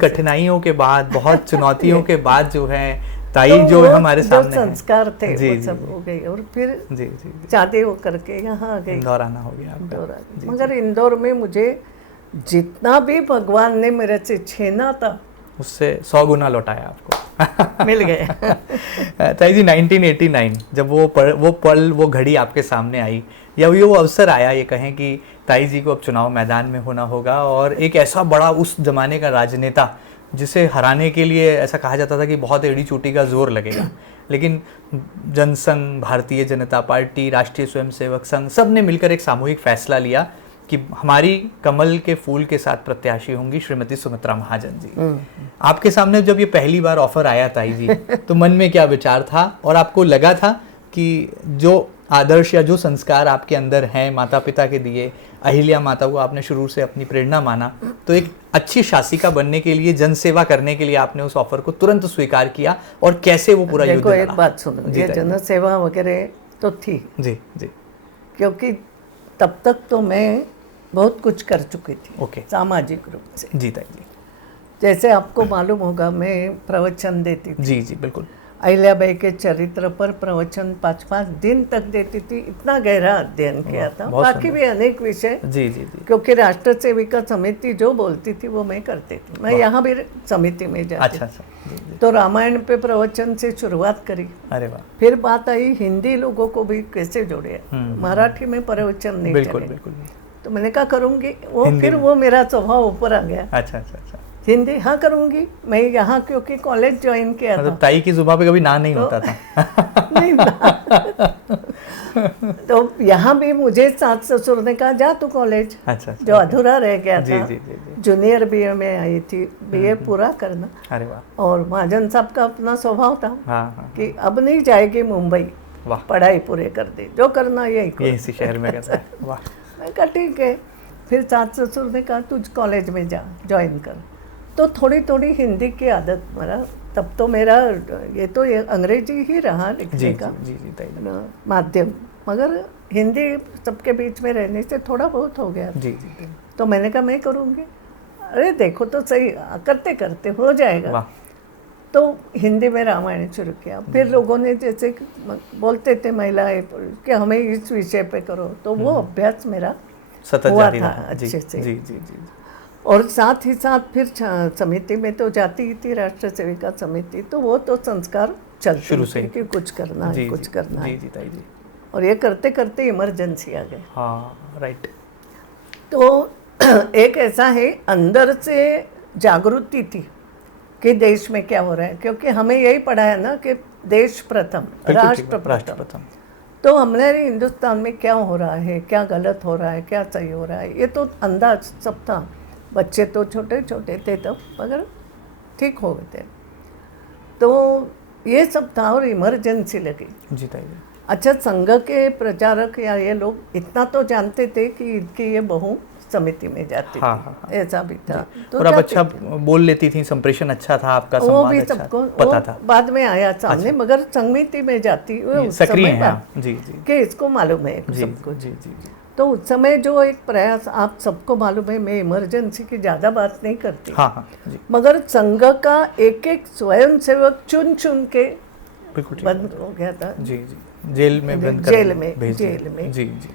कठिनाइयों के बाद, बहुत चुनौतियों के बाद जो है ताई जो है हमारे सामने संस्कार थे जी, वो सब हो गए और फिर जी जी शादी हो करके यहाँ आ गई, इंदौर आना हो गया इंदौर आ गई। मगर इंदौर में मुझे जितना भी भगवान ने मेरे से छीना था उससे 100 गुना लौटाया आपको मिल गया। ताई जी 1989 जब वो पल वो घड़ी आपके सामने आई, या ये वो अवसर आया, ये कहें कि ताई जी को अब चुनाव मैदान में होना होगा और एक ऐसा बड़ा उस जमाने का राजनेता जिसे हराने के लिए ऐसा कहा जाता था कि बहुत एड़ी चोटी का जोर लगेगा, लेकिन जनसंघ, भारतीय जनता पार्टी, राष्ट्रीय स्वयंसेवक संघ सब ने मिलकर एक सामूहिक फैसला लिया कि हमारी कमल के फूल के साथ प्रत्याशी होंगी श्रीमती सुमित्रा महाजन जी। आपके सामने जब ये पहली बार ऑफर आया ताई जी, तो मन में क्या विचार था और आपको लगा था कि जो आदर्श या जो संस्कार आपके अंदर हैं माता पिता के दिए, अहिल्या माता को आपने शुरू से अपनी प्रेरणा माना, तो एक अच्छी शासिका बनने के लिए, जनसेवा करने के लिए आपने उस ऑफर को तुरंत स्वीकार किया और कैसे वो पूरा युद्ध लड़ा? एक बात सुनो, ये जनसेवा वगैरह तो थी जी जी, क्योंकि तब तक तो मैं बहुत कुछ कर चुकी थी ओके, सामाजिक रूप से। जी ताई जी, जैसे आपको मालूम होगा मैं प्रवचन देती थी, जी जी बिल्कुल, अहिल्याबाई के चरित्र पर प्रवचन 5-5 दिन तक देती थी, इतना गहरा अध्ययन किया था। बाकी भी अनेक विषय, जी जी जी, क्योंकि राष्ट्र सेविका समिति जो बोलती थी वो मैं करती थी। मैं यहाँ भी समिति में जाती, अच्छा अच्छा, जी जी, तो रामायण पे प्रवचन से शुरुआत करी। अरे वाह, फिर बात आई हिंदी लोगों को भी कैसे जोड़े, मराठी में प्रवचन नहीं बिल्कुल चले, बिल्कुल, तो मैंने कहा करूँगी वो, फिर वो मेरा स्वभाव ऊपर आ गया। अच्छा अच्छा अच्छा, हिंदी हाँ करूँगी मैं यहाँ, क्योंकि कॉलेज ज्वाइन किया था। मतलब ताई की जुबान पे कभी ना नहीं होता था। नहीं तो यहाँ भी मुझे सास ससुर ने कहा जा तू कॉलेज, अच्छा, जो अधूरा रह गया जी था। जी जी जी, जूनियर बीए में आई थी, बीए पूरा करना। अरे वाह, और महाजन साहब का अपना स्वभाव था हाँ हाँ, कि अब नहीं जाएगी मुंबई, वाह, पढ़ाई पूरे कर दे, जो करना यही करो। ये इसी शहर में करता है, वाह, मैं कहा ठीक है। फिर सास ससुर ने कहा तुझ कॉलेज में जा, ज्वाइन कर। तो थोड़ी थोड़ी हिंदी की आदत, मेरा तब तो मेरा ये अंग्रेजी ही रहा लिखने का जी जी ताई जी, माध्यम, मगर हिंदी सबके बीच में रहने से थोड़ा बहुत हो गया। जी जी, तो मैंने कहा मैं करूँगी। अरे देखो तो सही, करते करते हो जाएगा। वाह, तो हिंदी में रामायण शुरू किया। फिर लोगों ने जैसे बोलते थे महिलाएं कि हमें इस विषय पे करो, तो वो अभ्यास मेरा सतत हुआ जारी था रहा, अच्छे जी से। जी जी जी, और साथ ही साथ फिर समिति में तो जाती ही थी, राष्ट्र सेविका समिति, तो वो तो संस्कार चलते शुरू से कि कुछ करना है, कुछ करना जी है। जी ताई जी, और ये करते करते इमरजेंसी आ गई। हाँ राइट, तो एक ऐसा है, अंदर से जागृति थी कि देश में क्या हो रहा है, क्योंकि हमें यही पढ़ाया ना कि देश प्रथम, राष्ट्र प्रथम। तो हमने हिंदुस्तान में क्या हो रहा है, क्या गलत हो रहा है, क्या सही हो रहा है, ये तो अंदाज सब था। बच्चे तो छोटे छोटे थे तब, मगर ठीक हो गए थे। तो ये सब था और इमरजेंसी लगी। जी ताई जी, अच्छा, संघ के प्रचारक या ये लोग इतना तो जानते थे कि इनकी ये बहू समिति में जाती हाँ, थी, हाँ, हाँ, ऐसा भी था। तो और आप अच्छा बोल लेती थी, संप्रेषण अच्छा था आपका, वो संवाद भी अच्छा सबको पता था, बाद में आया सामने, मगर समिति में जाती सक्रिय है, जी जी कि इसको मालूम है जी सबको। जी जी जी, तो उस समय जो एक प्रयास, आप सबको मालूम है मैं इमरजेंसी की ज़्यादा बात नहीं करती, हाँ हाँ जी, मगर संघ का एक एक स्वयंसेवक चुन चुन के बिल्कुल बंद हो गया था। जी जी, जेल में बंद कर जेल में, भेज दिया। जेल में। जी जी,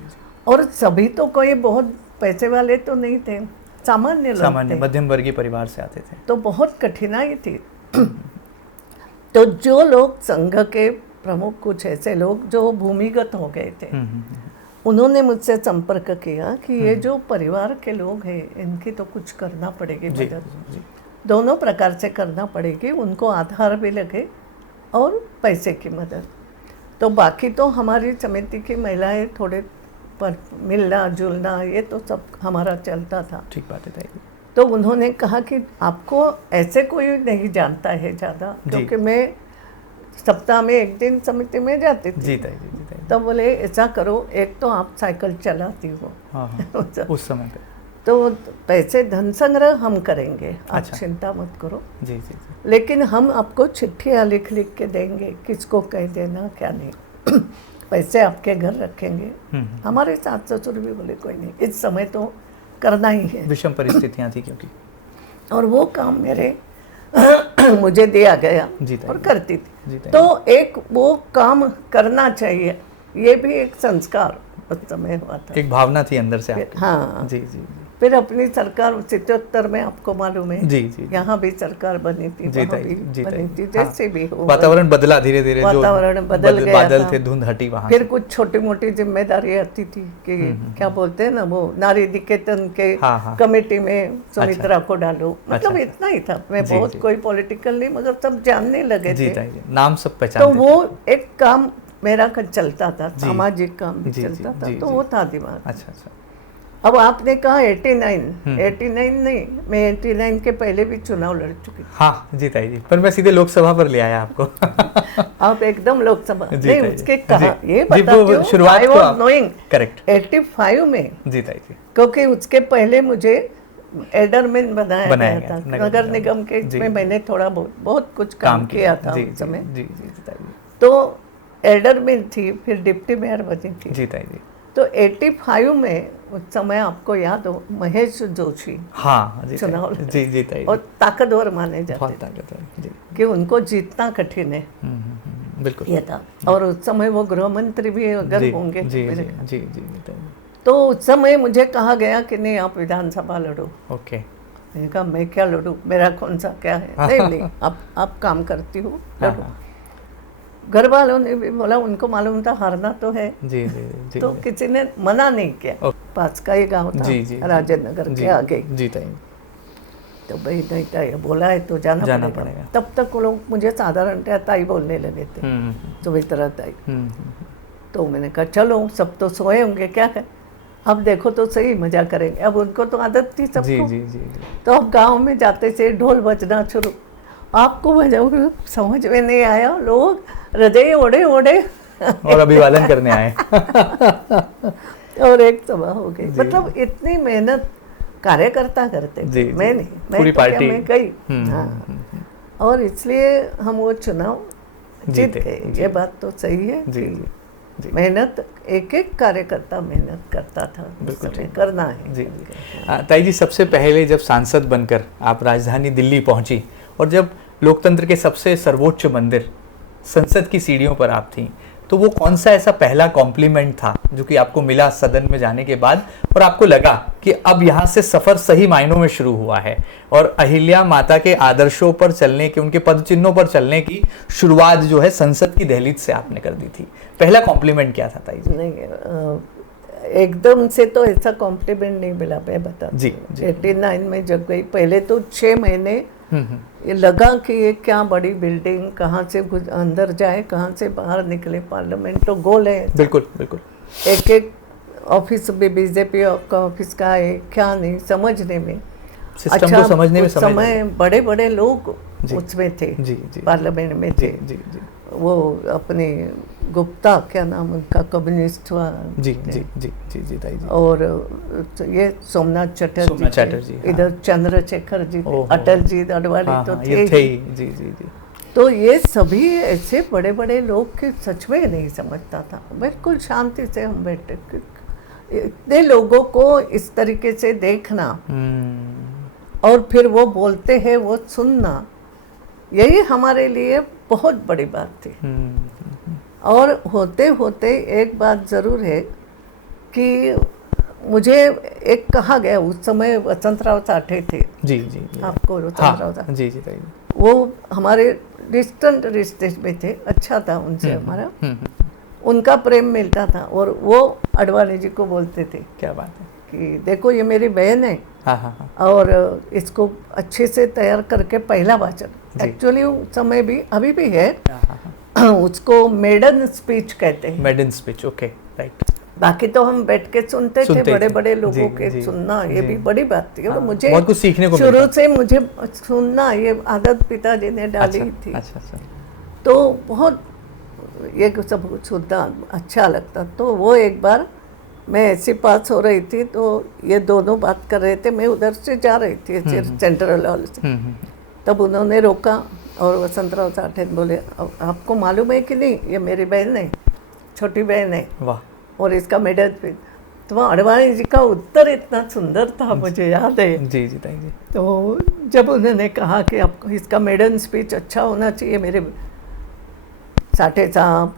और सभी तो कोई बहुत पैसे वाले तो नहीं थे, सामान्य लोग सामान्य थे, मध्यम वर्गीय परिवार से आते थे, तो बहुत कठिनाई थी। तो जो लोग संघ के प्रमुख, कुछ ऐसे लोग जो भूमिगत हो गए थे, उन्होंने मुझसे संपर्क किया कि ये जो परिवार के लोग हैं इनकी तो कुछ करना पड़ेगी मदद, दोनों प्रकार से करना पड़ेगी, उनको आधार भी लगे और पैसे की मदद। तो बाकी तो हमारी समिति की महिलाएं थोड़े पर मिलना जुलना ये तो सब हमारा चलता था। ठीक बात है ताई। तो उन्होंने कहा कि आपको ऐसे कोई नहीं जानता है ज़्यादा, क्योंकि मैं सप्ताह में एक दिन समिति में जाती थी। जी ताई जी ताई। तो बोले ऐसा करो, एक तो आप साइकिल चलाती हो, हाँ हाँ, उस समय पे तो पैसे धन संग्रह हम करेंगे, आप अच्छा। चिंता मत करो, जी जी जी, लेकिन हम आपको चिट्ठियाँ लिख लिख के देंगे, किसको कह देना क्या नहीं। पैसे आपके घर रखेंगे। हमारे सास ससुर भी बोले कोई नहीं, इस समय तो करना ही है। विषम परिस्थितियाँ थी क्योंकि और वो काम मेरे मुझे दिया गया जी ताई। और करती जी थी। ताई। तो एक वो काम करना चाहिए, ये भी एक संस्कार उस समय हुआ था। एक भावना थी अंदर से आपकी। हाँ। जी जी फिर अपनी सरकार 77 में आपको मालूम है, जी जी यहाँ भी सरकार बनी थी, जी वहाँ ताई, भी जी बनी ताई। थी, हाँ। जैसे भी हो वातावरण बदला धीरे धीरे, जो वातावरण बदल गया बादल था। थे, धुंध हटी वहाँ फिर से। कुछ छोटी मोटी जिम्मेदारी आती थी कि क्या बोलते हैं ना, वो नारी निकेतन के हाँ, हाँ। कमेटी में सुमित्रा को डालो, मतलब अच्छा। इतना ही था। मैं जी, बहुत जी। कोई पॉलिटिकल नहीं, मगर सब जानने लगे जी थे। ताई जी, नाम सब तो पहचानते वो एक काम मेरा चलता था, जी। सामाजिक काम भी जी, जी, चलता था, जी, तो जी। वो था दिमाग। थे। अच्छा अच्छा। अब आपने कहा 89 नहीं, मैं 89 के पहले भी चुनाव लड़ चुकी थी। हाँ जी ताई जी, पर मैं सीधे लोकसभा पर ले आया आपको। आप एकदम लोकसभा जी नहीं, ताई जी। उसके कहा जी। ये जी, बताती वो हूँ, शुरुआत आई को वाज आप- नोइंग करेक्ट। 85 में, जी ताई जी। क्योंकि उसके पहले मुझे एडरमैन बनाया गया था नगर निगम के, जी, इसमें जी। मैंने थोड़ा बहुत कुछ काम किया था जी उस जी समय। जी जी जी ताई जी। तो एडरमैन थी, फिर डिप्टी मेयर बनी थी। जी ताई जी। तो 85 में उस समय आपको याद हो, महेश जोशी हाँ जी ताई। चुनाव लड़े जी जी ताई और जी। ताकतवर माने बहुत जाते थे ताकत है जी। कि उनको जीतना कठिन है, बिल्कुल। ये था। और उस समय वो गृह मंत्री भी अगर जी होंगे तो जी मेरे जी ख्याल। जी जी जी ताई जी। तो उस समय मुझे कहा गया कि नहीं, आप विधानसभा लड़ो। ओके। मैंने कहा मैं क्या लड़ूं, मेरा कौन सा क्या है। नहीं, आप काम करती हो, हाँ, लड़ो। हाँ। घर वालों ने भी बोला, उनको मालूम था हारना तो है, जी जी जी तो जी। किसी ने मना नहीं किया। ओके। पास का ही गांव था, जी जी जी। राजेंद्र नगर जी के आगे। जी ताई। तो भाई नहीं था, ये बोला है तो जाना पड़ेगा। पड़ेगा। तब तक वो लोग मुझे साधारणतः ताई बोलने लगे थे, सुमित्रा ताई। तो मैंने कहा चलो, सब तो सोए होंगे, क्या करें, अब देखो तो सही, मजा करेंगे। अब उनको तो आदत थी जी सबको। जी जी जी। तो अब गांव में जाते से ढोल बजना शुरू, आपको बजाओ समझ में नहीं आया, लोग हृदय ओढ़े ओढ़े और अभिवादन करने आए। और एक सभा हो गई। मतलब इतनी मेहनत कार्यकर्ता करते थे, जी, जी। मैं नहीं, मैं पूरी तो क्या, पार्टी। मैं गई। हाँ। और इसलिए हम वो चुनाव जीत जीते, गए। जी। ये बात तो सही है जी, कि जी, जी। मेहनत एक एक कार्यकर्ता मेहनत करता था, उस बिल्कुल समय ठीक। करना है। जी जी। ताई जी, सबसे पहले जब सांसद बनकर आप राजधानी दिल्ली पहुंची और जब लोकतंत्र के सबसे सर्वोच्च मंदिर संसद की सीढ़ियों पर आप थीं, तो वो कौन सा ऐसा पहला कॉम्प्लीमेंट था जो कि आपको मिला सदन में जाने के बाद और आपको लगा कि अब यहाँ से सफर सही मायनों में शुरू हुआ है और अहिल्या माता के आदर्शों पर चलने की, उनके पद चिन्हों पर चलने की शुरुआत जो है संसद की दहलीज से आपने कर दी थी? पहला कॉम्प्लीमेंट क्या था ताई जी? नहीं, एकदम से तो ऐसा कॉम्प्लीमेंट नहीं मिला, मैं बता। जी, जी। 89 में जब गई, पहले तो 6 महीने ये लगा कि ये क्या बड़ी बिल्डिंग, कहाँ से अंदर जाए, कहाँ से बाहर निकले, पार्लियामेंट तो गोल है। बिल्कुल बिल्कुल। एक एक ऑफिस भी बीजेपी का ऑफिस का है, क्या नहीं समझने में। सिस्टम को समझने में उस समय बड़े बड़े लोग जी। उसमें थे, जी जी। पार्लियामेंट में जी थे। जी जी वो अपने गुप्ता, क्या नाम उनका, कम्युनिस्ट हुआ। जी जी जी जी जी ताई जी। और ये सोमनाथ सोमनाथ चटर्जी चटर्जी, थे, हाँ। इधर चंद्रशेखर जी थे, ओहो। अटल जी, अडवाणी हाँ, तो हाँ, थे ये थे ही। ही। जी जी जी। तो ये सभी ऐसे बड़े बड़े लोग कि सच में नहीं समझता था। बिल्कुल शांति से हम बैठे, इतने लोगों को इस तरीके से देखना और फिर वो बोलते हैं वो सुनना, यही हमारे लिए बहुत बड़ी बात थी। और होते होते एक बात ज़रूर है कि मुझे एक कहा गया, उस समय वसंतराव साठे थे। जी जी जी। आपको वसंतराव साठे, जी जी ताई। वो हमारे डिस्टेंट रिश्ते में थे, अच्छा था उनसे हमारा, उनका प्रेम मिलता था। और वो अडवाणी जी को बोलते थे, क्या बात है कि देखो ये मेरी बहन है, हाँ हाँ हाँ। और इसको अच्छे से तैयार करके पहला भाषण, जी। एक्चुअली उस समय भी अभी भी है, हाँ, हाँ। उसको मेडन स्पीच कहते हैं। Maiden speech, okay, right. बाकी तो हम बैठ के सुनते थे, बड़े बड़े लोगों जी, के जी, सुनना, ये जी। भी बड़ी बात थी। और हाँ, मुझे बहुत कुछ सीखने को शुरू मिलता। से मुझे सुनना, ये आदत पिताजी ने डाली अच्छा, थी। अच्छा अच्छा। तो बहुत ये सब कुछ सुनना अच्छा लगता। तो वो एक बार मैं ऐसी पास हो रही थी, तो ये दोनों बात कर रहे थे, मैं उधर से जा रही थी सेंट्रल हॉल से। तब उन्होंने रोका और वसंतराव साठे बोले, आपको मालूम है कि नहीं, ये मेरी बहन है, छोटी बहन है, वाह। और इसका मेडल भी। तो अडवाणी जी का उत्तर इतना सुंदर था, मुझे याद है। जी जी ताई जी। तो जब उन्होंने कहा कि आपको इसका मेडन स्पीच अच्छा होना चाहिए, मेरे साठे साहब,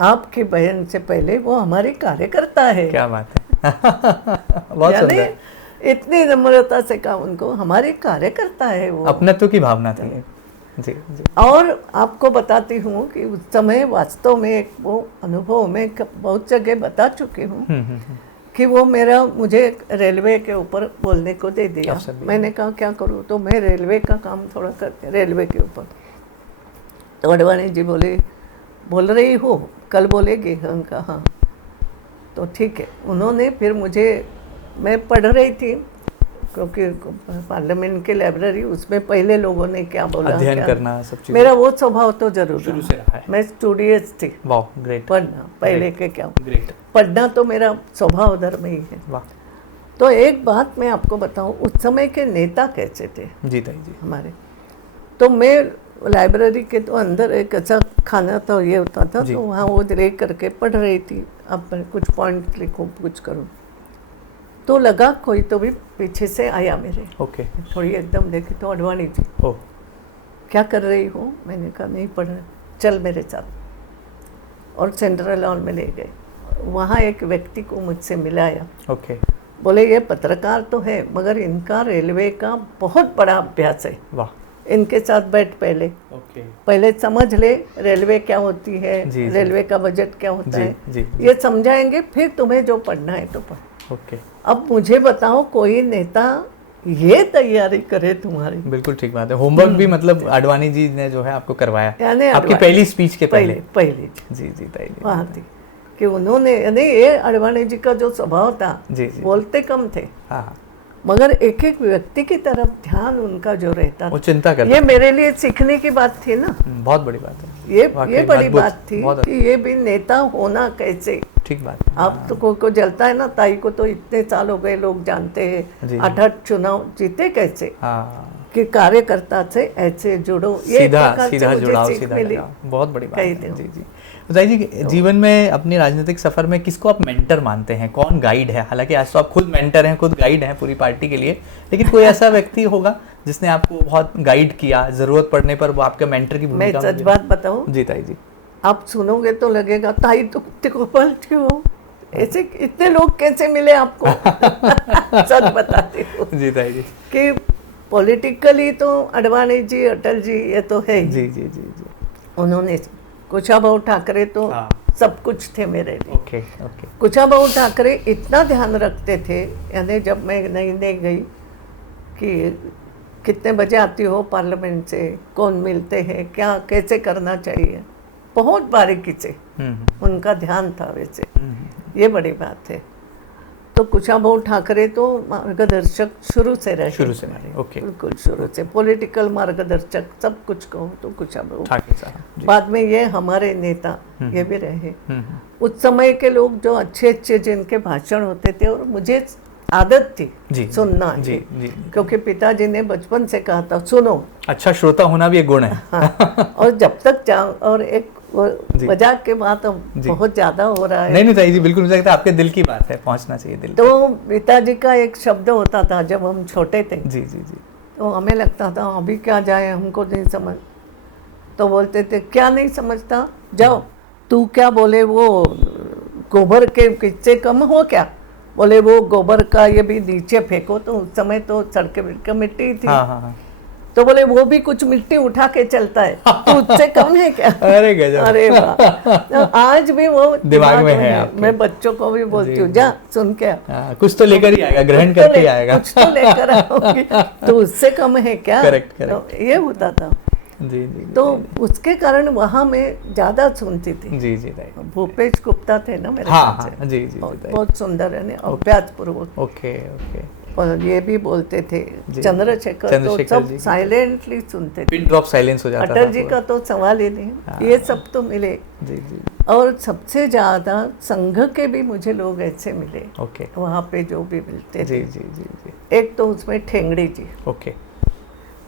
आपकी बहन से पहले वो हमारी कार्यकर्ता है। क्या बात है। बहुत यानी सुंदर। इतनी नम्रता से कहा उनको, हमारी कार्यकर्ता है वो। अपनत्व की भावना थी। जी जी। और आपको बताती हूँ कि उस समय वास्तव में एक वो अनुभव मैं बहुत जगह बता चुकी हूँ कि वो मुझे रेलवे के ऊपर बोलने को दे दिया। मैंने कहा क्या करूँ, तो मैं रेलवे का काम थोड़ा करते, रेलवे के ऊपर। तो अडवाणी जी बोल रही हो, कल बोलेगी? हम कहा हाँ। तो ठीक है, उन्होंने फिर मैं पढ़ रही थी क्योंकि पार्लियामेंट की लाइब्रेरी, उसमें पहले लोगों ने क्या बोला, अध्ययन करना सब चीज़। मेरा वो स्वभाव तो जरूर शुरू से रहा है। मैं स्टूडियस थी। वाह ग्रेट। पढ़ना पहले के क्या, ग्रेट। पढ़ना तो मेरा स्वभाव धर्म ही है। वाह। तो एक बात मैं आपको बताऊं, उस समय के नेता कैसे थे जी ताई जी। हमारे। तो मैं लाइब्रेरी के तो अंदर एक ऐसा खाना था, ये होता था, तो वहाँ वो ले करके पढ़ रही थी। अब मैं कुछ पॉइंट लिखूँ, कुछ करूँ, तो लगा कोई तो भी पीछे से आया मेरे। ओके। थोड़ी एकदम देखी तो अडवाणी जी। ओ। क्या कर रही हो? मैंने कहा नहीं पढ़ रही। चल मेरे साथ। और सेंट्रल हॉल में ले गए। वहाँ एक व्यक्ति को मुझसे मिलाया। ओके। बोले ये पत्रकार तो है, मगर इनका रेलवे का बहुत बड़ा अभ्यास है। वाह। इनके साथ बैठ पहले समझ ले रेलवे क्या होती है, रेलवे का बजट क्या होता है, ये समझाएंगे, फिर तुम्हें जो पढ़ना है तो पढ़। ओके। अब मुझे बताओ, कोई नेता ये तैयारी करे तुम्हारी? बिल्कुल ठीक बात है। होमवर्क भी मतलब अडवाणी जी ने जो है आपको करवाया, आपकी पहली स्पीच के पहले। जी जी ताई जी। वहाँ थी कि उन्होंने, नहीं ये अडवाणी जी का जो स्वभाव था, जी। बोलते कम थे, हाँ, मगर एक एक व्यक्ति की तरफ ध्यान उनका जो रहता, वो चिंता करते। ये मेरे लिए सीखने की बात थी ना। बहुत बड़ी बात है ये बड़ी बात थी कि ये भी नेता होना कैसे। ठीक बात। अब तो को जलता है ना, ताई को तो इतने साल हो गए, लोग जानते हैं, 8 चुनाव जीते कैसे। कि कार्यकर्ता से ऐसे जुड़ो, ये सीधा जुड़ाव, सीधा बहुत बड़ी बात है। जी जी। बताइए जी, जीवन में अपने राजनीतिक सफर में किसको आप मेंटर मानते हैं, कौन गाइड है? हालांकि आज तो आप खुद मेंटर हैं, खुद गाइड हैं पूरी पार्टी के लिए, लेकिन कोई ऐसा व्यक्ति होगा जिसने आपको बहुत गाइड किया, जरूरत पड़ने पर वो आपके मेंटर की भूमिका? मैं सच बात बताऊं जी ताई जी, आप सुनोगे तो लगेगा ताई तो पलट क्यों, ऐसे इतने लोग कैसे मिले आपको? सच बताती हूँ जी ताई जी, कि पॉलिटिकली तो अडवाणी जी, अटल जी ये तो है जी जी जी जी, उन्होंने, कुशाभाऊ ठाकरे तो सब कुछ थे मेरे लिए। Okay okay. कुशाभाऊ ठाकरे इतना ध्यान रखते थे, यानी जब मैं नई गई कि कितने बजे आती हो पार्लियामेंट से, कौन मिलते हैं, क्या कैसे करना चाहिए, बहुत बारीकी से उनका ध्यान था वैसे। ये बड़ी बात है। तो कुशाभाऊ ठाकरे तो मार्गदर्शक शुरू से रहे। ओके। बिल्कुल शुरू से पॉलिटिकल मार्गदर्शक, सब कुछ कहो तो कुशाभाऊ ठाकरे साहब। बाद में ये हमारे नेता ये भी रहे। उस समय के लोग जो अच्छे जिनके भाषण होते थे, और मुझे आदत थी सुनना जी, क्योंकि पिताजी ने बचपन से कहा था सुनो। अच्छा, श्रोता होना भी एक गुण है। हाँ, और जब तक जाओ, और एक मजाक के बात बहुत ज्यादा हो रहा है। नहीं ताई जी, बिल्कुल मुझे लगता है आपके दिल की बात है, पहुंचना चाहिए दिल। तो पिताजी का एक शब्द होता था जब हम छोटे थे, जी जी जी, तो हमें लगता था अभी क्या जाए, हमको नहीं समझ, तो बोलते थे क्या नहीं समझता, जाओ तू क्या बोले, वो गोबर के किस्से कम हो क्या, बोले वो गोबर का ये भी नीचे फेंको, तो उस समय तो सड़कें मिट्टी थी। हाँ। तो बोले वो भी कुछ मिट्टी उठा के चलता है, तो उससे कम है क्या? अरे गजब। अरे वाह, तो आज भी वो दिमाग में है। मैं बच्चों को भी बोलती हूँ, जा सुन के कुछ तो लेकर ही आएगा, ग्रहण करके आएगा, कुछ तो लेकर आओगी, तो उससे कम है क्या? करेक्ट। तो ये होता था। जी। तो उसके कारण वहाँ मैं ज्यादा सुनती थी। जी भूपेश गुप्ता थे ना मेरे हाँ जी, बहुत सुंदर है, अभ्यास पूर्वक। ओके। और ये भी बोलते थे चंद्रशेखर तो सब साइलेंटली सुनते थे, पिन ड्रॉप साइलेंस हो जाता था। अटल जी का तो सवाल ही नहीं। ये सब तो मिले। जी। और सबसे ज्यादा संघ के भी मुझे लोग ऐसे मिले। ओके। वहाँ पे जो भी मिलते थे। जी। एक तो उसमें ठेंगड़ी जी। ओके।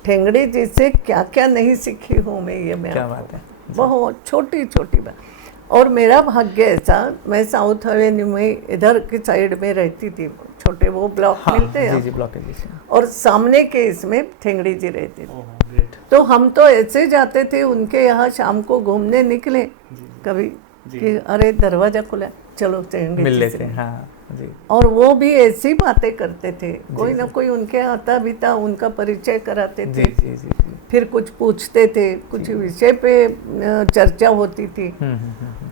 ठेंगड़ी जी से क्या क्या नहीं सीखी हूँ मैं, ये मैं क्या बात है। बहुत छोटी बात। और मेरा भाग्य ऐसा, मैं साउथ एवेन्यू में इधर की साइड में रहती थी, छोटे वो ब्लॉक मिलते हैं, जी जी, ब्लॉक है जी। और सामने के इसमें ठेंगड़ी जी रहते थे। ग्रेट। तो हम तो ऐसे जाते थे उनके यहाँ, शाम को घूमने निकले कभी कि अरे दरवाजा खुला, चलो ठेंगड़ी मिल जी लेते से। हैं, हाँ जी। और वो भी ऐसी बातें करते थे, कोई ना कोई उनके आता भी था, उनका परिचय कराते जी थे, जी जी जी। फिर कुछ पूछते थे, कुछ विषय पे चर्चा होती थी,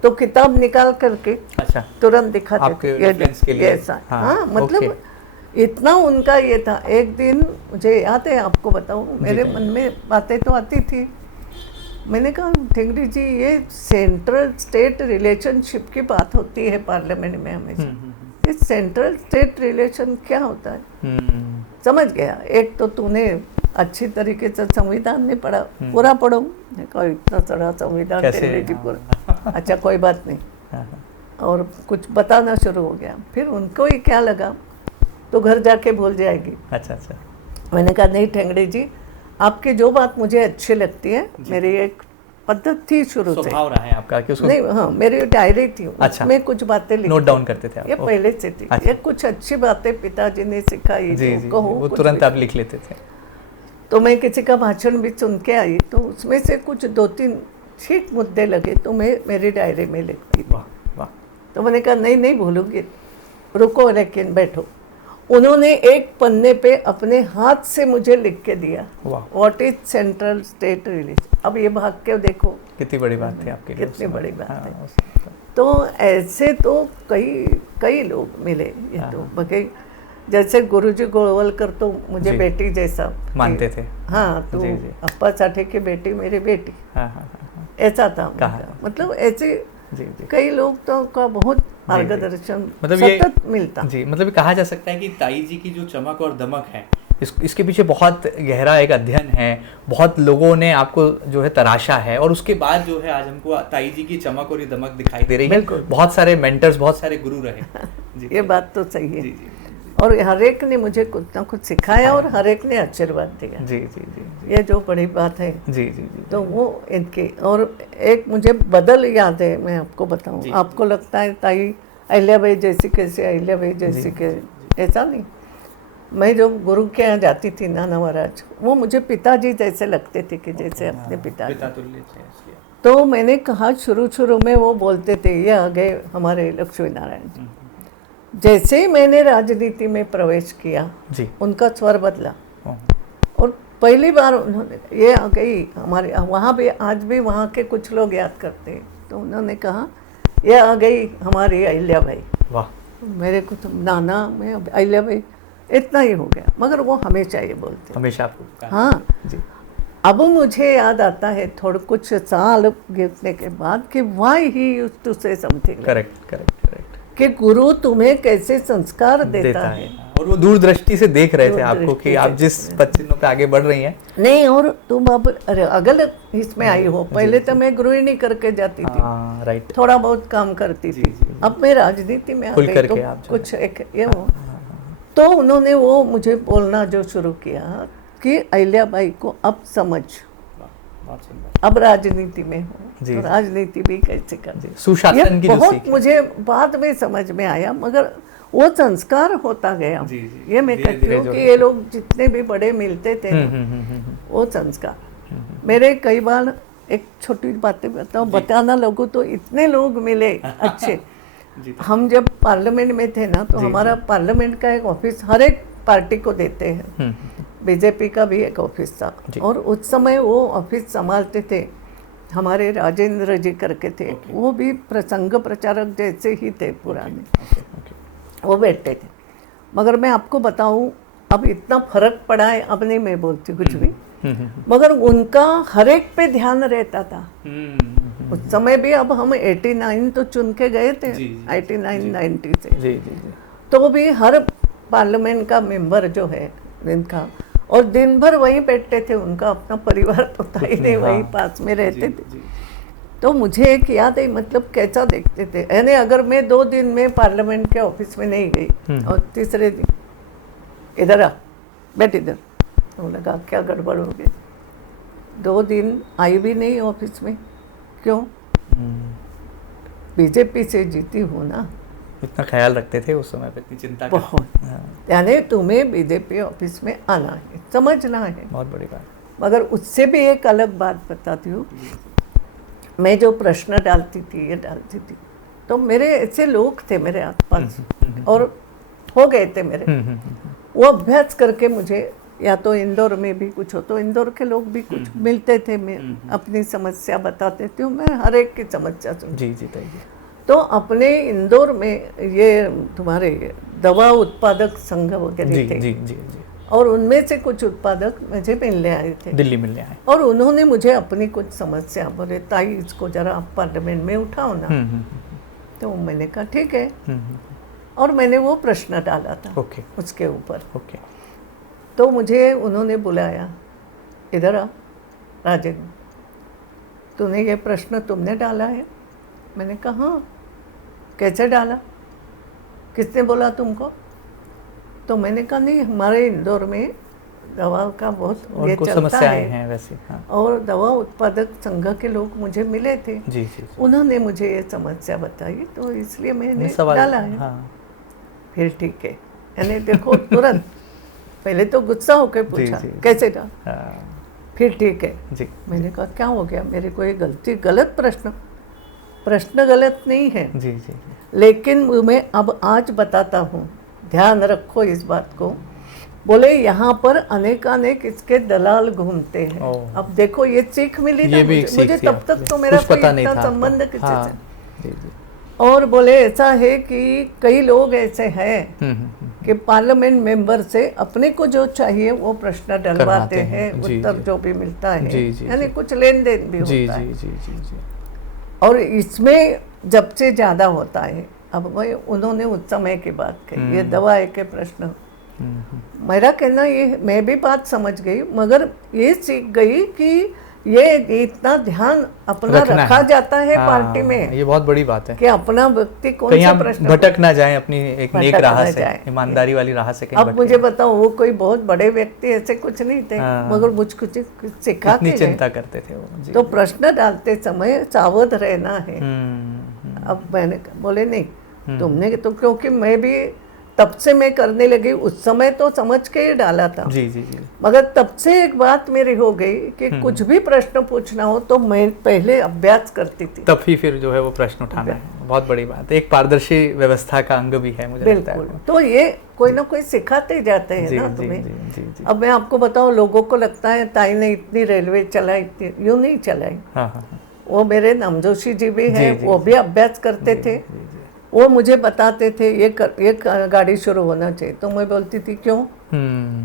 तो किताब निकाल करके अच्छा, तुरंत दिखाते आपके थे, reference के लिए। ऐसा। हाँ, हाँ, मतलब ओके। इतना उनका ये था। एक दिन मुझे याद है, आपको बताऊं, मेरे मन में बातें तो आती थी, मैंने कहा ठेंगड़ी जी, ये सेंट्रल स्टेट रिलेशनशिप की बात होती है पार्लियामेंट में हमेशा, ये सेंट्रल स्टेट रिलेशन क्या होता है? समझ गया, एक तो तूने अच्छी तरीके से संविधान नहीं पढ़ा, पूरा पढ़ो। मैं कहा इतना सारा संविधान कैसे? ठेंगड़ी जी पूरा, अच्छा कोई बात नहीं। और कुछ बताना शुरू हो गया, फिर उनको ही क्या लगा, तो घर जाके भूल जाएगी। अच्छा अच्छा। मैंने कहा नहीं ठेंगड़ी जी, आपकी जो बात मुझे अच्छी लगती है, मेरी एक पद्धति थी शुरू से, स्वभाव रहा है आपका कि उसको नहीं, हाँ, मेरी डायरी थी, अच्छा, उसमें कुछ बातें लिखी, नोट डाउन करते थे आप? ये पहले से थी। अच्छा। ये कुछ अच्छी बातें पिताजी ने सिखाई, जी जो जी, कहो वो कुछ तुरंत भी। आप लिख लेते थे? तो मैं किसी का भाषण भी सुन के आई, तो उसमें से कुछ 2-3 ठीक मुद्दे लगे, तो मैं मेरी डायरी में लिखती थी। वाह वाह। तो मैंने कहा नहीं नहीं भूलूंगी, रुको लेकिन बैठो। उन्होंने एक पन्ने पे अपने हाथ से मुझे लिख के दिया, what is central state relation. अब ये भाग के देखो कितनी बड़ी बात थी आपके लिए, कितनी बड़ी बात है। हाँ, तो ऐसे तो कई लोग मिले, ये तो बाकी जैसे गुरुजी गोलवलकर तो मुझे जी। बेटी जैसा मानते थे। हाँ, तो जी, जी। अप्पा साठे की बेटी मेरी बेटी, हाँ हाँ हाँ, ऐसा था कहा। उनका। मतलब ऐसे जी जी। कई लोग तो का बहुत मार्गदर्शन मतलब ये सतत मिलता। जी, मतलब ये कहा जा सकता है कि ताई जी की जो चमक और दमक है, इसके पीछे बहुत गहरा एक अध्ययन है, बहुत लोगों ने आपको जो है तराशा है, और उसके बाद जो है आज हमको ताई जी की चमक और ये दमक दिखाई दे रही है। बिल्कुल। बहुत सारे मेंटर्स, बहुत सारे गुरु रहे। जी, ये बात तो सही है। जी जी और हर एक ने मुझे कुछ ना कुछ सिखाया और हर एक ने आशीर्वाद दिया, जी जी जी ये जो बड़ी बात है। जी जी जी। तो वो इनके, और एक मुझे बदल याद है, मैं आपको बताऊं, आपको लगता है ताई अहिल्याबाई जैसी कैसे, अहिल्याबाई जैसी के, ऐसा नहीं। मैं जो गुरु के यहाँ जाती थी, नाना महाराज, वो मुझे पिताजी जैसे लगते थे कि जैसे अपने पिताजी। तो मैंने कहा शुरू में वो बोलते थे, ये आ गए हमारे लक्ष्मी नारायण जी। जैसे ही मैंने राजनीति में प्रवेश किया जी, उनका स्वर बदला, और पहली बार उन्होंने, ये आ गई हमारे वहाँ भी, आज भी वहाँ के कुछ लोग याद करते हैं, तो उन्होंने कहा ये आ गई हमारी अहिल्याबाई। वाह। मेरे को तो नाना में अहिल्याबाई इतना ही हो गया, मगर वो हमेशा ये बोलते हमेशा आपको। हाँ जी। अब मुझे याद आता है थोड़े कुछ साल बीतने के बाद कि why he used to say something, correct correct correct, कि गुरु तुम्हें कैसे संस्कार देता है। और वो दूरदृष्टि से देख रहे थे आपको दूरदृष्टि कि आप से जिस पच्चीनों पे आगे बढ़ रही हैं। नहीं, और तुम अब अगल इसमें आई हो, पहले तो मैं गृहिणी करके जाती थी, राइट, थोड़ा बहुत काम करती थी, अब मैं राजनीति में आ खुल गई, करके तो आप जो कुछ एक ये हो। तो उन्होंने वो मुझे बोलना जो शुरू किया कि अहिल्याबाई को अब समझ, अब राजनीति में हो, तो राजनीति भी कैसे कर, सुशासन की जो बहुत सीख मुझे बाद में समझ में आया, मगर वो संस्कार होता गया। ये मैं कहती हूँ कि ये लोग जितने भी बड़े मिलते थे ना, वो संस्कार। मेरे कई बार, एक छोटी बातें बताऊँ, बताना लोगों, तो इतने लोग मिले अच्छे। हम जब पार्लियामेंट में थे ना, तो हमारा पार्लियामेंट का एक ऑफिस हर एक पार्टी को देते हैं, बीजेपी का भी एक ऑफिस था, और उस समय वो ऑफिस संभालते थे हमारे राजेंद्र जी करके थे, वो भी प्रसंग प्रचारक जैसे ही थे पुराने, वो बैठते थे। मगर मैं आपको बताऊं, अब इतना फर्क पड़ा है, अब नहीं मैं बोलती कुछ भी, मगर उनका हर एक पे ध्यान रहता था उस समय भी। अब हम 89 तो चुन के गए थे, 89-90 से, तो भी हर पार्लियामेंट का मेंबर जो है इनका, और दिन भर वहीं बैठते थे, उनका अपना परिवार तो था ही नहीं, वहीं पास में रहते थे। तो मुझे एक याद है, मतलब कैसा देखते थे, यानी अगर मैं 2 दिन में पार्लियामेंट के ऑफिस में नहीं गई, और तीसरे दिन इधर आ, बैठ इधर, तो लगा क्या गड़बड़ हो गई, 2 दिन आई भी नहीं ऑफिस में, क्यों? बीजेपी से जीती हूँ ना, इतना ख्याल रखते थे उस समय पे, इतनी चिंता बहुत। हाँ, यानी तुम्हें बीजेपी ऑफिस में आना है, समझना है। बहुत बड़ी बात। मगर उससे भी एक अलग बात बताती हूँ, मैं जो प्रश्न डालती थी, ये डालती थी, तो मेरे ऐसे लोग थे मेरे आसपास और हो गए थे मेरे, वो अभ्यास करके मुझे, या तो इंदौर में भी कुछ हो तो इंदौर के लोग भी कुछ मिलते थे, मैं अपनी समस्या बताते थे, मैं हर एक की समस्या सुन। जी जी ताई जी। तो अपने इंदौर में ये तुम्हारे दवा उत्पादक संघ जी वगैरह थे, जी जी जी। और उनमें से कुछ उत्पादक मुझे मिलने आए थे, दिल्ली मिलने आए। और उन्होंने मुझे अपनी कुछ समस्या बोले, ताई इसको जरा आप पार्लियामेंट में उठाओ ना। तो मैंने कहा ठीक है, और मैंने वो प्रश्न डाला था ओके उसके ऊपर। ओके। तो मुझे उन्होंने बुलाया, इधर आ राजेंद्र, तूने ये प्रश्न तुमने डाला है? मैंने कहा हाँ। कैसे डाला, किसने बोला तुमको? तो मैंने कहा नहीं, हमारे इंदौर में दवा का बहुत ये उनको चलता समस्याएं है हैं वैसे। हाँ। और दवा उत्पादक संघ के लोग मुझे मिले थे, जी जी। उन्होंने मुझे ये समस्या बताई, तो इसलिए मैंने सवाल डाला है। हाँ। फिर ठीक है, यानी देखो तुरंत पहले तो गुस्सा होकर पूछा जी। कैसे डाल, हाँ। फिर ठीक है। जी। मैंने कहा क्या हो गया, मेरे को ये गलती, गलत प्रश्न गलत नहीं है, जी जी। लेकिन मैं अब आज बताता हूँ, ध्यान रखो इस बात को। बोले यहाँ पर अनेकानेक इसके दलाल घूमते हैं। ओह। अब देखो ये सीख मिली ना ये भी एक मुझे, सीख मुझे थी तब आपको। तक तो मेरा कुछ कोई पता नहीं इतना था संबंध आपको। किसी हाँ। से। जी जी। और बोले ऐसा है कि कई लोग ऐसे हैं कि पार्लियामेंट मेंबर से अपने को जो चाहिए वो प्रश्न डलवाते करवाते हैं, हैं। जी, उत्तर जी। जो भी मिलता है, जी, जी, यानी जी। कुछ लेन देन भी जी होता जी है। जी जी जी। और इसमें जब से ज़्यादा होता है, अब वही उन्होंने उस समय की बात कही, ये दवा के प्रश्न, मेरा कहना ये, मैं भी बात समझ गई, मगर ये सीख गई कि ये इतना ध्यान अपना रखना रखा है। जाता है हाँ, पार्टी में, ये बहुत बड़ी बात है कि अपना व्यक्ति कौन कहीं सा आप प्रश्न भटक ना जाएं अपनी एक नेक भटक राह ना से, जाएं। ईमानदारी वाली राह से कहीं अब भटके मुझे ना। बताओ, वो कोई बहुत बड़े व्यक्ति ऐसे कुछ नहीं थे, हाँ। मगर मुझको सिखा इतनी के चिंता गए। करते थे वो। जी। तो प्रश्न डालते समय सावध रहना है। अब मैंने बोले नहीं तुमने तो, क्योंकि मैं भी तब से मैं करने लगी, उस समय तो समझ के ही डाला था, जी जी जी। मगर तब से एक बात मेरी हो गई कि कुछ भी प्रश्न पूछना हो तो मैं पहले अभ्यास करती थी, तब ही फिर जो है वो प्रश्न उठाना है। बहुत बड़ी बात है, एक पारदर्शी व्यवस्था का अंग भी है मुझे लगता बिल्कुल। है। तो ये कोई ना कोई सिखाते जाते हैं जी ना जी तुम्हें। जी जी जी। अब मैं आपको बताऊं, लोगों को लगता है ताई ने इतनी रेलवे चलाई, इतनी यूं नहीं चलाई। हाँ हाँ हाँ। वो मेरे नामजोशी जी भी जी, हैं, जी, वो भी अभ्यास करते थे, वो मुझे बताते थे ये गाड़ी शुरू होना चाहिए, तो मैं बोलती थी क्यों,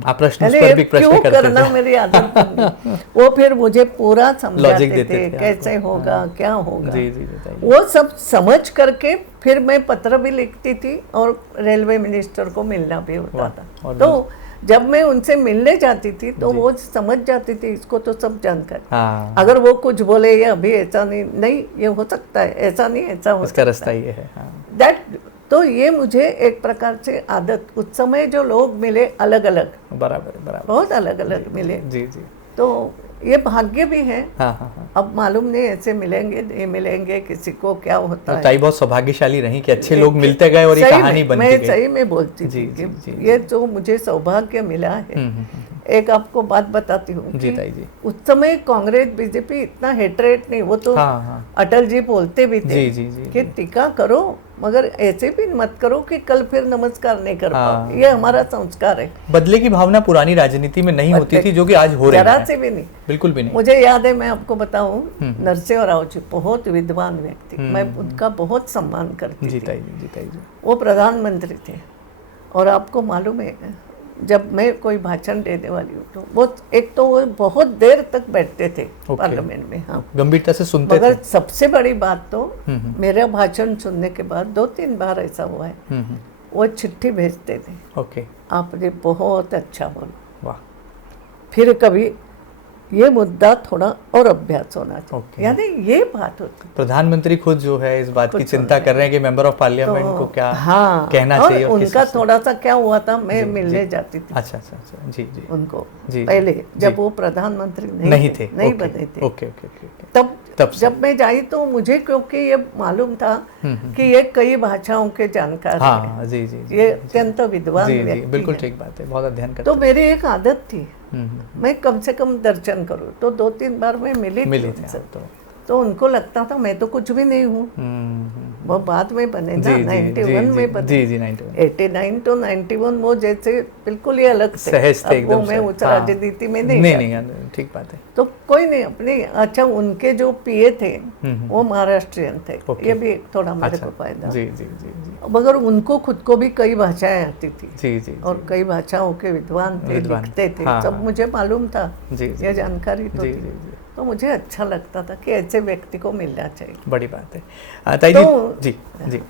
आप प्रश्न उस यानी पर भी प्रश्न क्यों करते करना थे। मेरी आदत बन गई। वो फिर मुझे पूरा समझाते देते थे थे कैसे आपको। होगा, हाँ। क्या होगा। जी जी बताइए। वो सब समझ करके फिर मैं पत्र भी लिखती थी और रेलवे मिनिस्टर को मिलना भी होता वाह, था। और तो जब मैं उनसे मिलने जाती थी तो वो समझ जाती थी, इसको तो सब जानकारी। हाँ, अगर वो कुछ बोले ये अभी ऐसा नहीं ये हो सकता है, ऐसा नहीं ऐसा हो इसका सकता रास्ता है, ये है। हाँ। दैट, तो ये मुझे एक प्रकार से आदत, उस समय जो लोग मिले अलग अलग, बराबर बराबर। बहुत अलग अलग मिले, जी जी। तो ये भाग्य भी है। हाँ हाँ हाँ। अब मालूम नहीं ऐसे मिलेंगे नहीं मिलेंगे, किसी को क्या होता है। ताई बहुत सौभाग्यशाली रही कि अच्छे लोग मिलते गए और ये सही कहानी में, बनती मैं गई। सही में बोलती जी, थी जी, कि जी, ये जो मुझे सौभाग्य मिला है। एक आपको बात बताती हूँ जी कि ताई जी। उस समय कांग्रेस बीजेपी इतना हेटरेट नहीं, वो तो हाँ हाँ। अटल जी बोलते भी थे जी, जी, जी, कि टीका करो मगर ऐसे भी मत करो कि कल फिर नमस्कार नहीं कर पाओ। हाँ। ये हमारा संस्कार है। बदले की भावना पुरानी राजनीति में नहीं होती थी जो कि आज हो रही जरा है। से भी नहीं। बिल्कुल भी नहीं। मुझे याद है, मैं आपको बताऊं, नरसिंह राव जी बहुत विद्वान व्यक्ति, मैं उनका बहुत सम्मान करती जी थी। ताई जी, जी ताई जी। वो प्रधानमंत्री थे और आपको मालूम है जब मैं कोई भाषण देने वाली हूँ तो वो एक तो वो बहुत देर तक बैठते थे पार्लियामेंट में। हाँ, गंभीरता से सुनते मगर थे। सबसे बड़ी बात तो मेरा भाषण सुनने के बाद 2-3 बार ऐसा हुआ है, वो चिट्ठी भेजते थे, ओके। आपने बहुत अच्छा बोला। वाह। फिर कभी ये मुद्दा थोड़ा और अभ्यास होना चाहिए, ओके। यानी ये बात होती है। प्रधानमंत्री खुद जो है इस बात की चिंता कर रहे हैं कि मेंबर ऑफ पार्लियामेंट को क्या हाँ, कहना और चाहिए और किस उनका चीज़ से। थोड़ा सा क्या हुआ था, मैं जी, मिलने जी। जाती थी अच्छा अच्छा अच्छा, जी जी उनको जी, पहले, जी। जब वो प्रधानमंत्री नहीं थे, नहीं ओके, बने थे। Okay okay okay okay. तब तब से। जब मैं जाई तो मुझे क्योंकि ये मालूम था कि ये कई भाषाओं के जानकार हाँ हैं, जी जी जी, ये अत्यंत विद्वान जी जी व्यक्ति बिल्कुल हैं। ठीक बात है, बहुत अध्ययन करते तो मेरी एक आदत थी, हम्म, मैं कम से कम दर्शन करूं, तो 2-3 बार मैं मिली मिली थी उनसे। आप तो उनको लगता था मैं तो कुछ भी नहीं हूँ, वो बाद में बने ना, जी जी 91 जी में बने, जी जी 91 89 to 91 वो जैसे बिल्कुल ही अलग थे। सहज थे अब वो एकदम मैं सहज, उस हाँ। राजनीति में नहीं नहीं जाती। नहीं ठीक बात है। तो कोई नहीं अपनी, अच्छा उनके जो पीए थे हम्म, वो महाराष्ट्रियन थे, ओके। ये भी थोड़ा मेरे अच्छा को फायदा। जी जी जी जी मगर उनको खुद को भी कई भाषाएं आती थी जी जी और कई भाषाओं के विद्वान थे, विद्वान, लिखते थे, हाँ, सब हाँ। मुझे मालूम था, जी जी ये जानकारी तो जी थी। जी जी तो मुझे अच्छा लगता था कि ऐसे व्यक्ति को मिलना चाहिए। बड़ी बात है। ताई जी तो- जी जी